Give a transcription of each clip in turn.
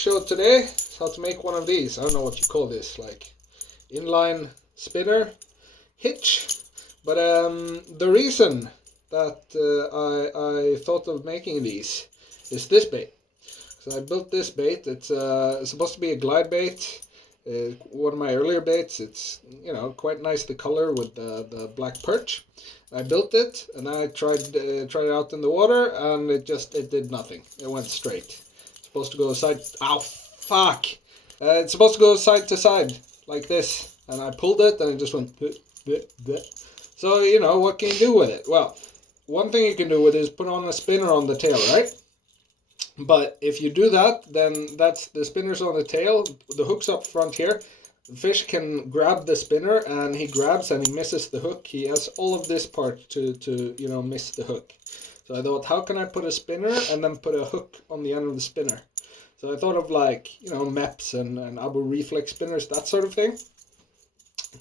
show today is how to make one of these. I don't know what you call this, like inline spinner hitch. But the reason that I thought of making these is this bait. So I built this bait. It's supposed to be a glide bait. One of my earlier baits. It's quite nice, the color with the black perch. I built it and I tried it out in the water, and it did nothing. It went straight. It's supposed to go side. Ow, fuck! It's supposed to go side to side like this, and I pulled it and it just went. So what can you do with it? Well, one thing you can do with it is put on a spinner on the tail, right? But if you do that, then that's the spinner's on the tail, the hook's up front here. The fish can grab the spinner, and he grabs and he misses the hook. He has all of this part to miss the hook. So I thought, how can I put a spinner and then put a hook on the end of the spinner? So I thought of MEPS and Abu reflex spinners, that sort of thing.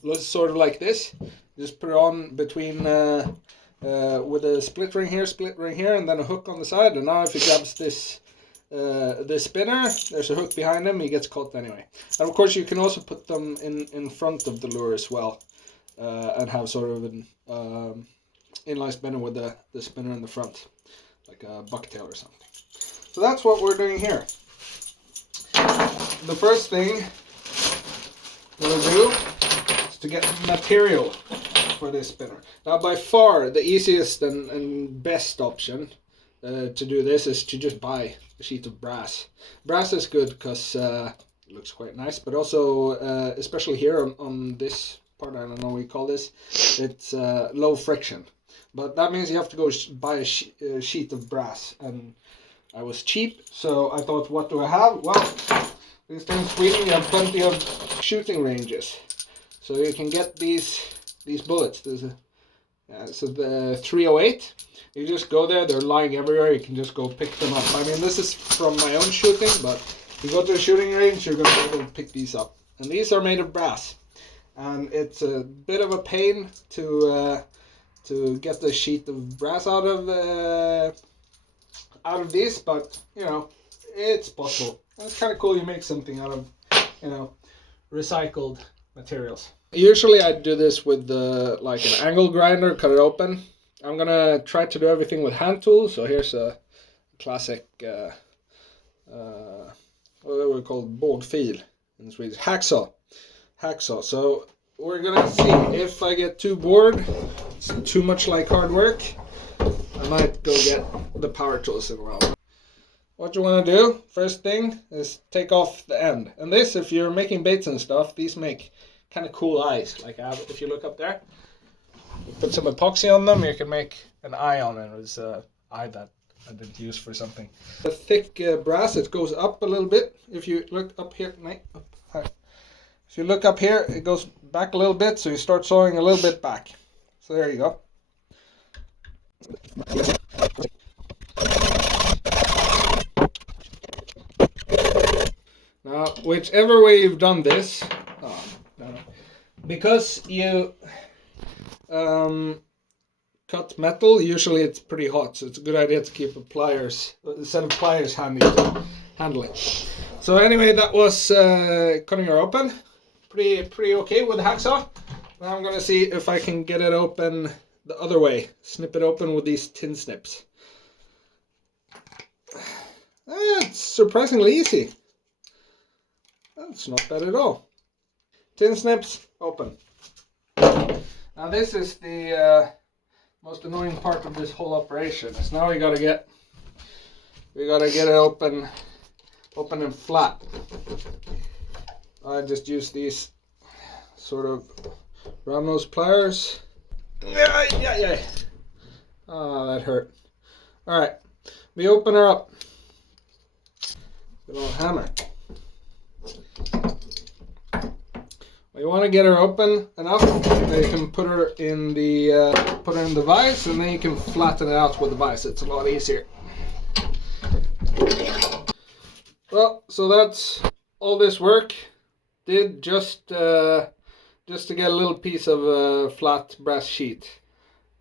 Looks sort of like this. Just put it on between with a split ring here, and then a hook on the side. And now if he grabs this spinner, there's a hook behind him, he gets caught anyway. And of course you can also put them in front of the lure as well, and have sort of an inline spinner with the spinner in the front, like a bucktail or something. So that's what we're doing here. The first thing we'll do is to get material for this spinner. Now by far the easiest and best option to do this is to just buy a sheet of brass. Brass is good because it looks quite nice, but also especially here on this part, I don't know what you call this, it's low friction. But that means you have to go buy a sheet of brass, and I was cheap, so I thought, what do I have? Well, in Sweden you have plenty of shooting ranges, so you can get these bullets. There's so the 308. You just go there, they're lying everywhere, you can just go pick them up. I mean, this is from my own shooting, but if you go to a shooting range, you're going to be able to pick these up. And these are made of brass. And it's a bit of a pain to get the sheet of brass out of these, but, it's possible. It's kind of cool, you make something out of, recycled materials. Usually I do this with like an angle grinder, cut it open. I'm gonna try to do everything with hand tools. So here's a classic, what we call bågfil in Swedish, hacksaw. So we're gonna see if I get too bored, it's too much like hard work, I might go get the power tools as well. What you want to do, first thing, is take off the end. And this, if you're making baits and stuff, these make kind of cool eyes. Like if you look up there, you put some epoxy on them, you can make an eye on it. It's an eye that I did use for something. The thick brass, it goes up a little bit. If you look up here, if you look up here, it goes back a little bit, so you start sawing a little bit back. So there you go. Now, whichever way you've done this, because you cut metal, usually it's pretty hot, so it's a good idea to keep a set of pliers handy to handle it. So anyway, that was cutting her open. Pretty okay with the hacksaw. Now I'm gonna see if I can get it open the other way. Snip it open with these tin snips. It's surprisingly easy. That's not bad at all. Tin snips, open. Now this is the most annoying part of this whole operation. Is now we gotta get it open and flat. I just use these sort of round nose pliers. Yeah. Oh, that hurt. All right, we open her up. Good old hammer. You want to get her open enough that you can put her in the vise, and then you can flatten it out with the vise. It's a lot easier. Well, so that's all this work did just to get a little piece of flat brass sheet.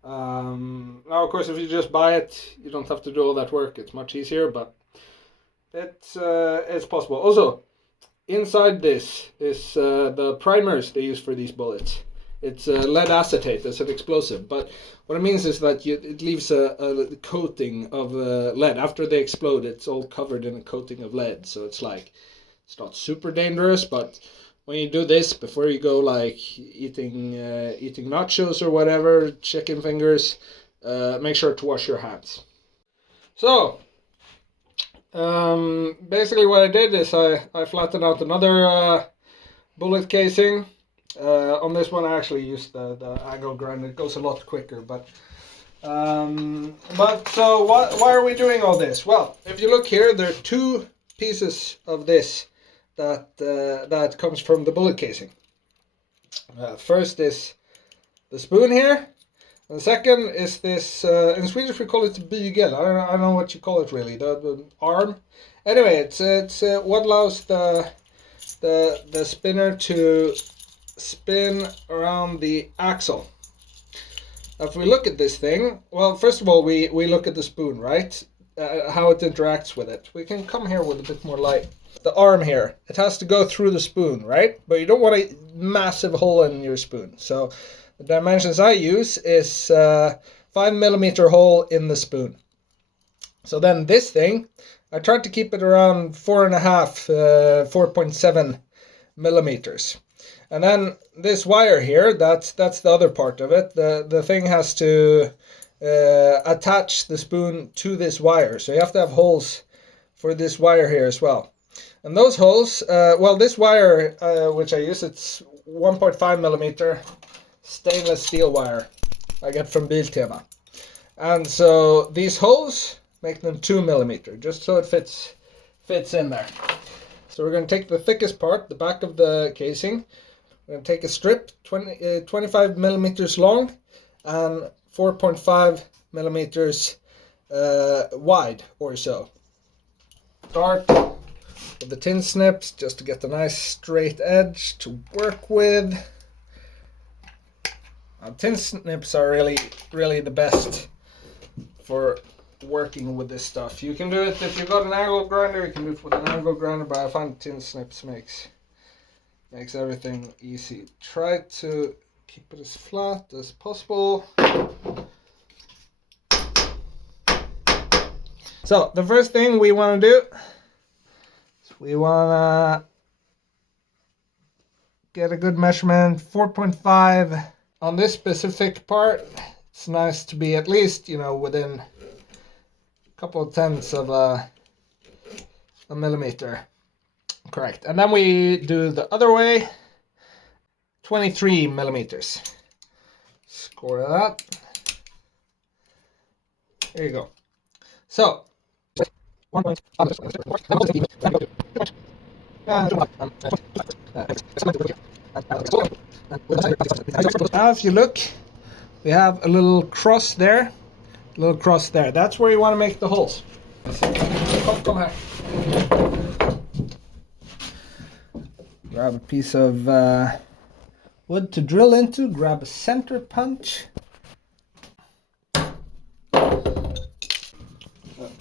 Now, of course, if you just buy it, you don't have to do all that work. It's much easier, but it's possible. Also, inside this is the primers they use for these bullets. It's lead acetate as an explosive, but what it means is that it leaves a coating of lead. After they explode, it's all covered in a coating of lead, so it's like, it's not super dangerous, but when you do this, before you go like eating nachos or whatever, chicken fingers, make sure to wash your hands. So, basically what I did is I flattened out another bullet casing. On this one I actually used the angle grinder. It goes a lot quicker, but so why are we doing all this? Well, if you look here, there are two pieces of this that comes from the bullet casing. First is the spoon here, and the second is this, in Swedish we call it bygel. I don't know what you call it really, the arm. Anyway, it's what allows the spinner to spin around the axle. If we look at this thing, well, first of all, we look at the spoon, right? How it interacts with it. We can come here with a bit more light. The arm here, it has to go through the spoon, right? But you don't want a massive hole in your spoon. So the dimensions I use is 5mm hole in the spoon. So then this thing, I tried to keep it around 4.7 millimeters. And then this wire here, that's the other part of it. The thing has to attach the spoon to this wire. So you have to have holes for this wire here as well. And those holes, well, this wire, which I use, it's 1.5mm stainless steel wire I get from Biltema. And so these holes make them 2mm, just so it fits in there. So we're going to take the thickest part, the back of the casing. We're going to take a strip 25mm long and 4.5mm wide or so. Start with the tin snips just to get the nice straight edge to work with. Tin snips are really the best for working with this stuff. You can do it if you've got an angle grinder, you can do it with an angle grinder, but I find tin snips makes everything easy. Try to keep it as flat as possible. So the first thing we want to do is we want to get a good measurement, 4.5 on this specific part. It's nice to be at least, within a couple of tenths of a millimeter. Correct. And then we do the other way, 23mm. Score that. There you go. So, now if you look, we have a little cross there, That's where you want to make the holes. Come here. Grab a piece of wood to drill into, grab a center punch.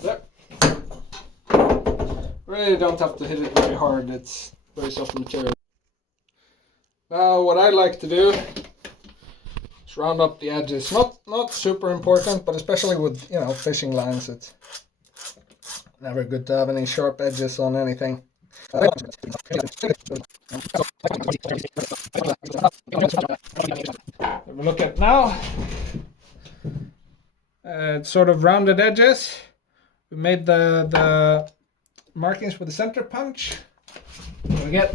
There. Really don't have to hit it very hard, it's very soft material. Now what I like to do is round up the edges. Not super important, but especially with fishing lines, it's never good to have any sharp edges on anything. If we look at now, it's sort of rounded edges. We made the markings with the center punch. We get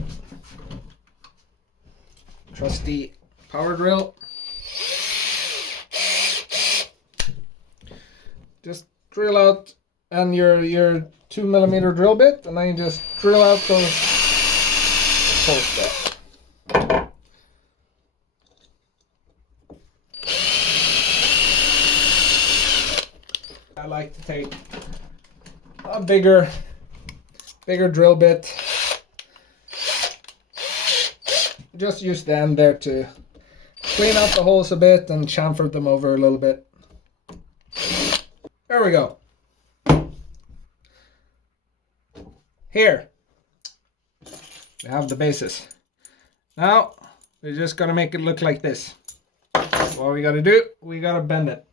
trusty power drill. Just drill out and your 2mm drill bit, and then you just drill out those holes there. I like to take a bigger drill bit. Just use the end there to clean out the holes a bit and chamfer them over a little bit. There we go. here we have the bases. Now we're just gonna make it look like this. What we gotta do, we gotta bend it.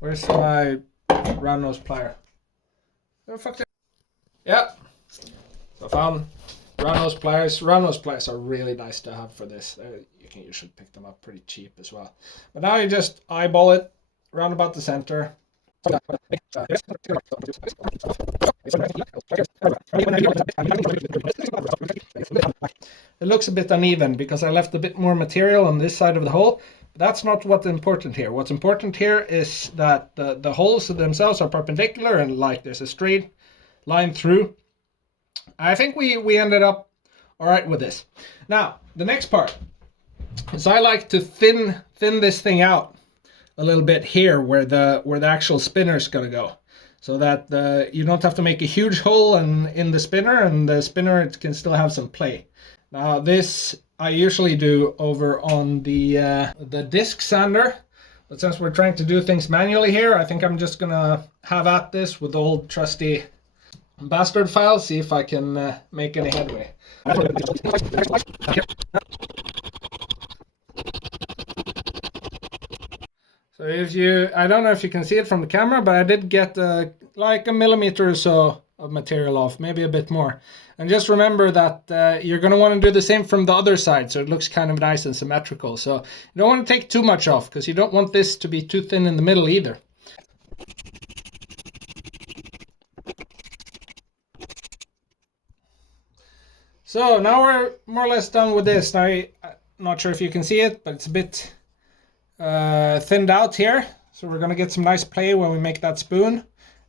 Where's my round nose plier? Oh, fuck it. Yeah. So I found round nose pliers. Round nose pliers are really nice to have for this. You can usually pick them up pretty cheap as well. But now you just eyeball it around about the center. It looks a bit uneven because I left a bit more material on this side of the hole. But that's not what's important here. What's important here is that the holes themselves are perpendicular and like there's a straight line through. I think we ended up all right with this. Now, the next part is I like to thin this thing out a little bit here where the actual spinner is going to go, so that you don't have to make a huge hole in the spinner, and the spinner can still have some play. Now this I usually do over on the disc sander, but since we're trying to do things manually here, I think I'm just gonna have at this with the old trusty bastard file, see if I can make any headway. So I don't know if you can see it from the camera, but I did get like a millimeter or so of material off, maybe a bit more. And just remember that you're going to want to do the same from the other side, so it looks kind of nice and symmetrical. So you don't want to take too much off, because you don't want this to be too thin in the middle either. So now we're more or less done with this. Now, I'm not sure if you can see it, but it's a bit thinned out here, so we're gonna get some nice play when we make that spoon,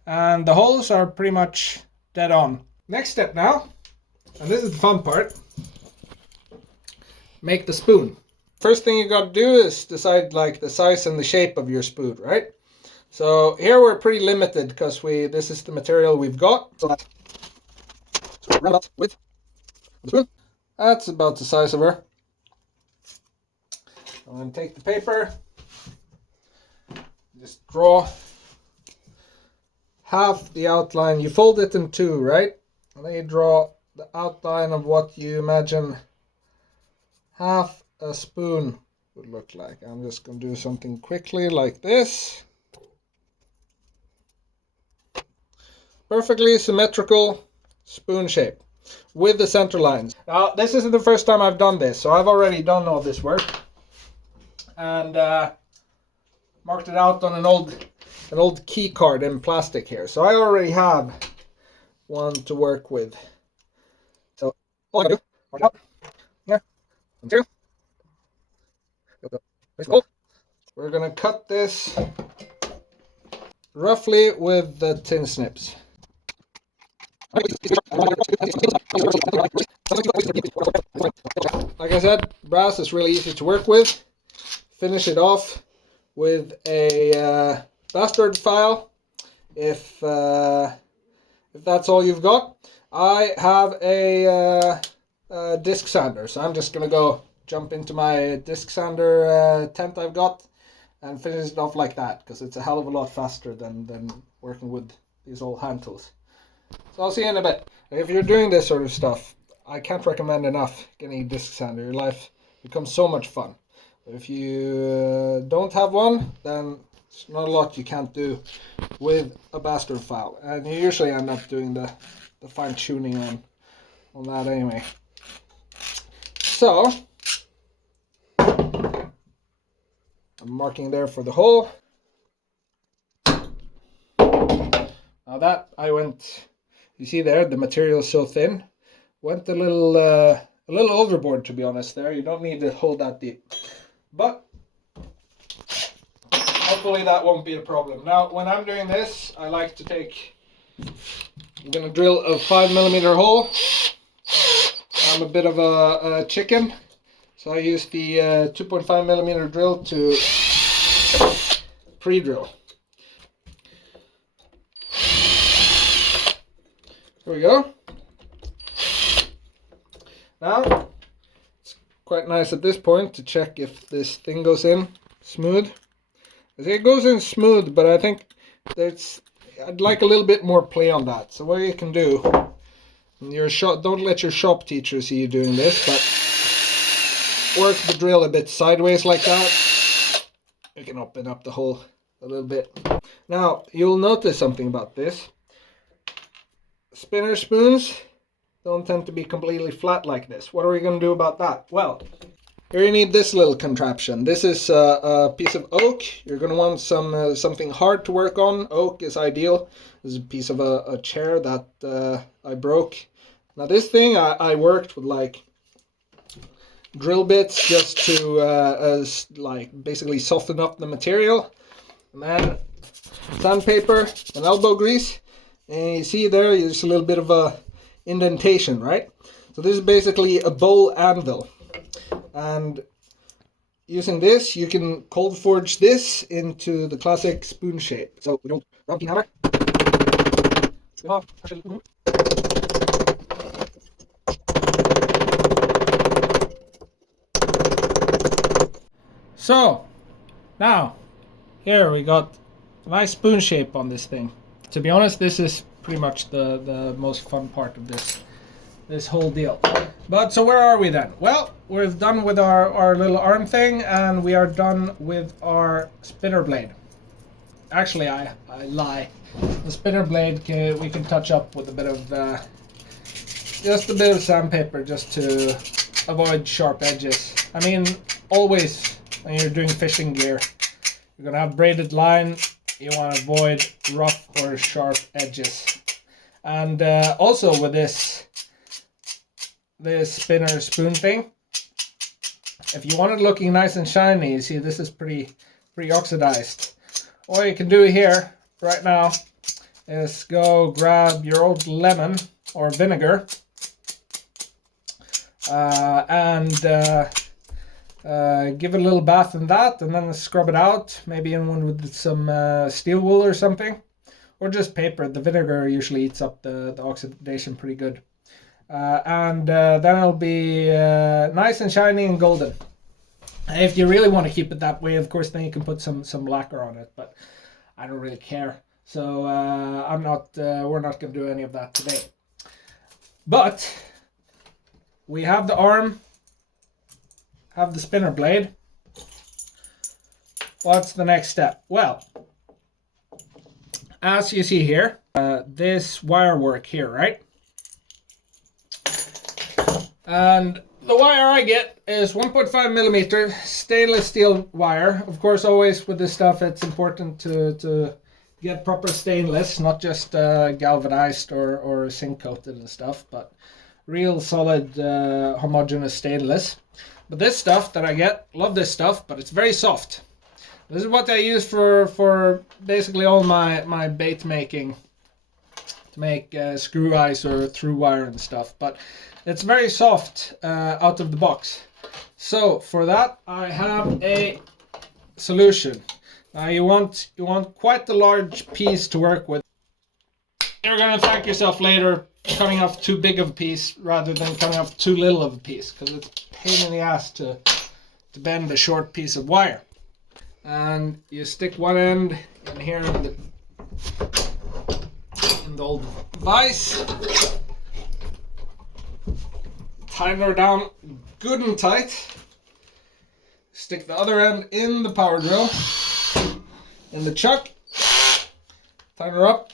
and the holes are pretty much dead on. Next step now, and this is the fun part, make the spoon. First thing you got to do is decide like the size and the shape of your spoon, right? So here we're pretty limited because this is the material we've got. So we're round up with the spoon. That's about the size of her. I'm going to take the paper, just draw half the outline. You fold it in two, right? And then you draw the outline of what you imagine half a spoon would look like. I'm just going to do something quickly like this. Perfectly symmetrical spoon shape with the center lines. Now, this isn't the first time I've done this, so I've already done all this work and marked it out on an old key card in plastic here. So I already have one to work with. So all I do, mark it out. Yeah, 1, 2. We're gonna cut this roughly with the tin snips. Like I said, brass is really easy to work with. Finish it off with a bastard file if that's all you've got. I have a disc sander, so I'm just gonna go jump into my disc sander tent I've got and finish it off like that, because it's a hell of a lot faster than working with these old hand tools. So I'll see you in a bit. If you're doing this sort of stuff, I can't recommend enough getting a disc sander. Your life becomes so much fun. If you don't have one, then there's not a lot you can't do with a bastard file, and you usually end up doing the fine tuning on that anyway. So I'm marking there for the hole. Now that I went, you see there, the material is so thin. Went a little overboard, to be honest. There, you don't need to hold that deep. But hopefully that won't be a problem. Now, when I'm doing this, I like to I'm going to drill a 5mm hole. I'm a bit of a chicken, so I use the 2.5mm drill to pre-drill. Here we go. Now, quite nice at this point to check if this thing goes in smooth. It goes in smooth, but I think I'd like a little bit more play on that. So what you can do Don't let your shop teacher see you doing this, but work the drill a bit sideways like that. You can open up the hole a little bit. Now, you'll notice something about this. Spinner spoons don't tend to be completely flat like this. What are we going to do about that? Well, here you need this little contraption. This is a piece of oak. You're going to want something hard to work on. Oak is ideal. This is a piece of a chair that I broke. Now this thing I worked with like drill bits just to like basically soften up the material. And then sandpaper and elbow grease. And you see there's a little bit of a indentation, right? So this is basically a bowl anvil. And using this, you can cold forge this into the classic spoon shape. So we don't round hammer. So now here we got a nice spoon shape on this thing. To be honest, this is pretty much the most fun part of this whole deal. But so where are we then? Well, we're done with our little arm thing, and we are done with our spinner blade. Actually, I lie. The spinner blade we can touch up with a bit of just a bit of sandpaper just to avoid sharp edges. I mean, always when you're doing fishing gear, you're gonna have braided line. You want to avoid rough or sharp edges. And also with this spinner spoon thing, if you want it looking nice and shiny, you see this is pretty oxidized. All you can do here right now is go grab your old lemon or vinegar and give it a little bath in that, and then scrub it out, maybe in one with some steel wool or something, or just paper. The vinegar usually eats up the oxidation pretty good. And then it'll be nice and shiny and golden. If you really want to keep it that way, of course, then you can put some lacquer on it, but I don't really care. So we're not going to do any of that today. But we have the arm, have the spinner blade. What's the next step? Well, as you see here, this wire work here, right? And the wire I get is 1.5 millimeter stainless steel wire. Of course, always with this stuff, it's important to get proper stainless, not just galvanized or zinc coated and stuff, but real solid homogeneous stainless. But this stuff that I get, love this stuff, but it's very soft. This is what I use for basically all my bait making, to make screw eyes or through wire and stuff. But it's very soft out of the box. So for that, I have a solution. Now you want quite a large piece to work with. You're gonna thank yourself later cutting off too big of a piece rather than cutting off too little of a piece, because it's a pain in the ass to bend a short piece of wire. And you stick one end in here in the old vise. Tighten her down good and tight. Stick the other end in the power drill, in the chuck. Tighten her up.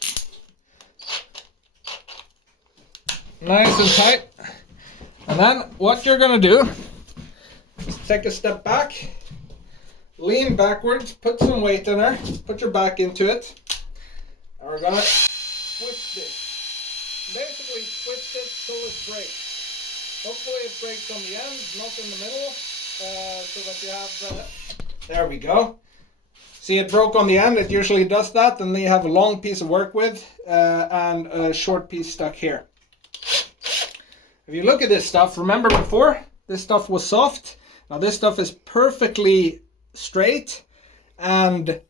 Nice and tight. And then what you're going to do is take a step back, lean backwards, put some weight in her, put your back into it, and we're going to twist it. Basically twist it till it breaks. Hopefully it breaks on the end, not in the middle, so that you have, there we go. See, it broke on the end, it usually does that, and then you have a long piece of work with, and a short piece stuck here. If you look at this stuff, remember before, this stuff was soft. Now this stuff is perfectly straight and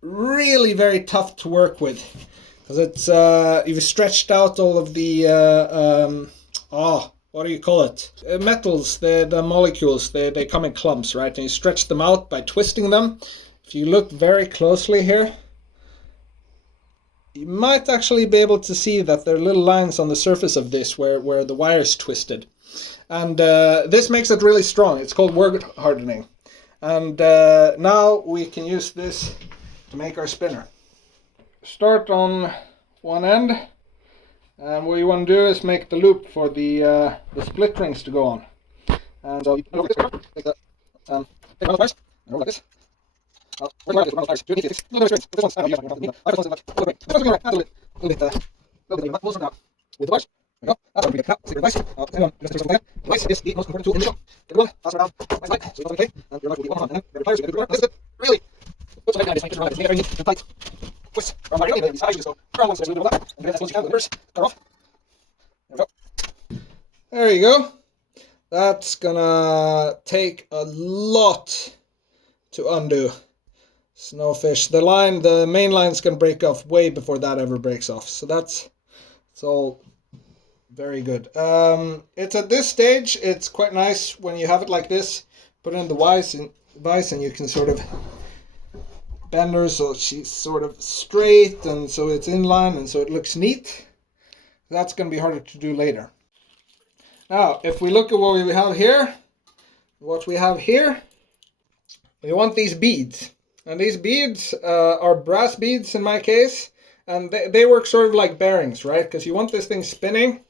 really very tough to work with, because it's you've stretched out all of the what do you call it? Metals, the molecules, they come in clumps, right? And you stretch them out by twisting them. If you look very closely here, you might actually be able to see that there are little lines on the surface of this where the wire is twisted. And this makes it really strong. It's called word hardening. And now we can use this to make our spinner. Start on one end, and what you want to do is make the loop for the split rings to go on. And so you take that, take one of those, and roll like this. Well, where do you want this? Do you need this? A little bit of strings. This one's, I don't know, you have to like, a little bit. This one's right, a little bit, we'll sort out. With the bars, there we go. That's how we get cut. See the device. Hang on, just do something there. The device is the most important tool in the show. Get it going, pass it around, nice light, so you don't have to and your light will be on and then the pliers, you can do it. This is it, really. Put some like this, just around it, make it very neat and tight. Twist around that, really, the size, you just go around once, there's a little bit of that, and then as close as you can with the mirrors, cut off. There we go. There you go. That's gonna take a lot to undo. Snowfish. The main line's gonna break off way before that ever breaks off. So it's all very good. It's at this stage, it's quite nice when you have it like this. Put it in the vise and you can sort of bend her so she's sort of straight and so it's inline and so it looks neat. That's gonna be harder to do later. Now, if we look at what we have here, we want these beads. And these beads are brass beads in my case, and they work sort of like bearings, right? Because you want this thing spinning,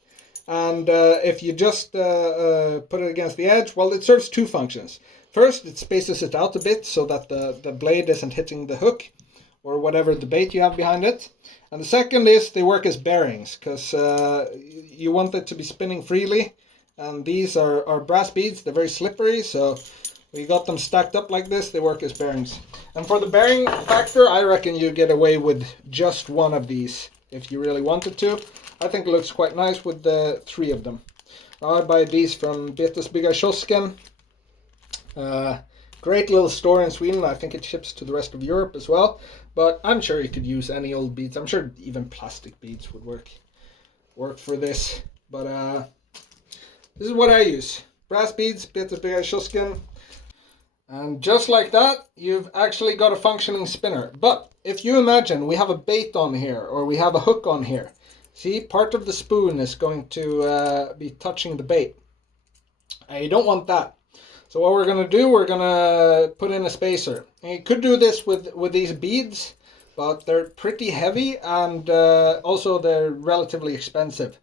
and if you just put it against the edge, well, it serves two functions. First, it spaces it out a bit so that the blade isn't hitting the hook or whatever the bait you have behind it. And the second is they work as bearings, because you want it to be spinning freely. And these are brass beads, they're very slippery, so we got them stacked up like this, they work as bearings. And for the bearing factor, I reckon you get away with just one of these if you really wanted to. I think it looks quite nice with the three of them. I buy these from Kiosken. Great little store in Sweden. I think it ships to the rest of Europe as well. But I'm sure you could use any old beads. I'm sure even plastic beads would work for this. But this is what I use. Brass beads, Kiosken. And just like that, you've actually got a functioning spinner. But if you imagine we have a bait on here, or we have a hook on here, see, part of the spoon is going to be touching the bait. And you don't want that. So what we're going to do, we're going to put in a spacer. And you could do this with these beads, but they're pretty heavy, and also they're relatively expensive.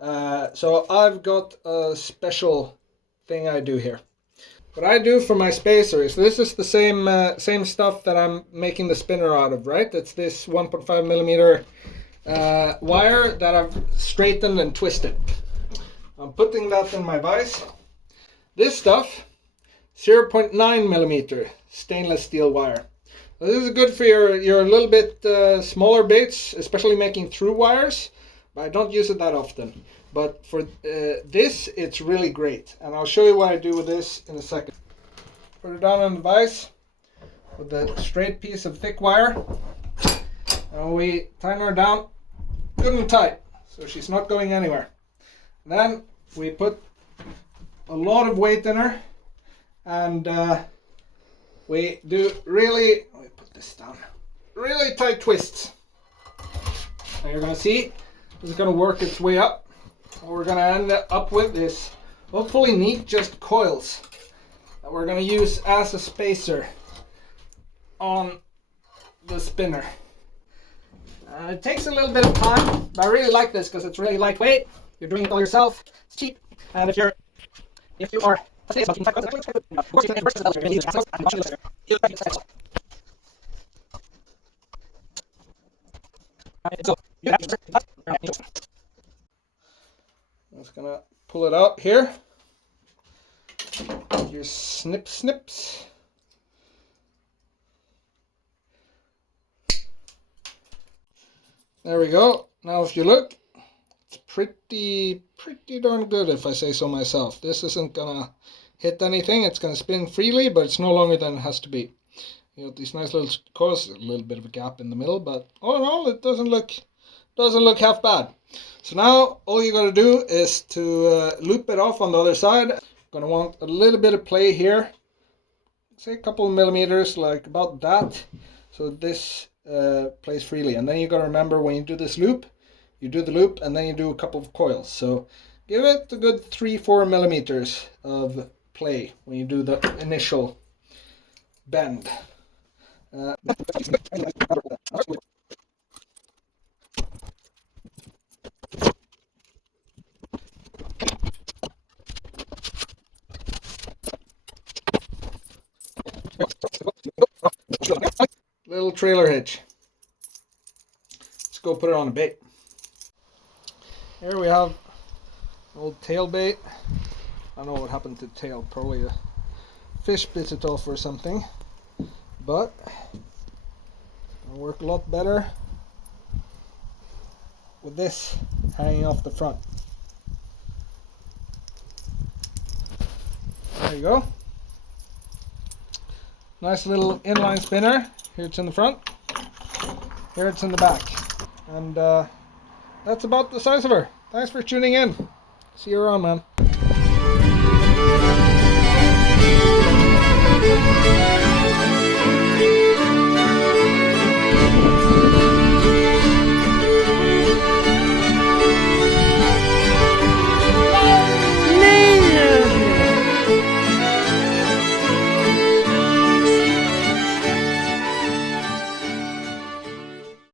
So I've got a special thing I do here. What I do for my spacer is, this is the same stuff that I'm making the spinner out of, right? It's this 1.5 millimeter wire that I've straightened and twisted. I'm putting that in my vise. This stuff, 0.9 millimeter stainless steel wire. Now, this is good for your little bit smaller baits, especially making through wires, but I don't use it that often. But for this, it's really great. And I'll show you what I do with this in a second. Put it down on the vise with a straight piece of thick wire. And we tighten her down good and tight, so she's not going anywhere. Then we put a lot of weight in her. And we do really, let me put this down, really tight twists. And you're going to see, this is going to work its way up. What we're going to end up with is hopefully neat just coils that we're going to use as a spacer on the spinner. It takes a little bit of time, but I really like this because it's really lightweight. You're doing it all yourself. It's cheap, and if you are of course you can inverse this, you're going to use casings and watch this. So you I'm just gonna pull it out here. Your snips. There we go. Now if you look, it's pretty darn good if I say so myself. This isn't gonna hit anything. It's gonna spin freely, but it's no longer than it has to be. You got these nice little coils, a little bit of a gap in the middle, but all in all, it doesn't look half bad. So now all you got to do is to loop it off on the other side. Gonna want a little bit of play here, say a couple of millimeters, like about that. So this plays freely. And then you gotta remember when you do this loop, you do the loop and then you do a couple of coils. So give it a good 3-4 millimeters of play when you do the initial bend. Little trailer hitch. Let's go put it on a bait. Here we have an old tail bait. I don't know what happened to the tail, probably a fish bit it off or something, but it'll work a lot better with this hanging off the front. There you go. Nice little inline spinner. Here it's in the front, here it's in the back, and that's about the size of her. Thanks for tuning in. See you around, man.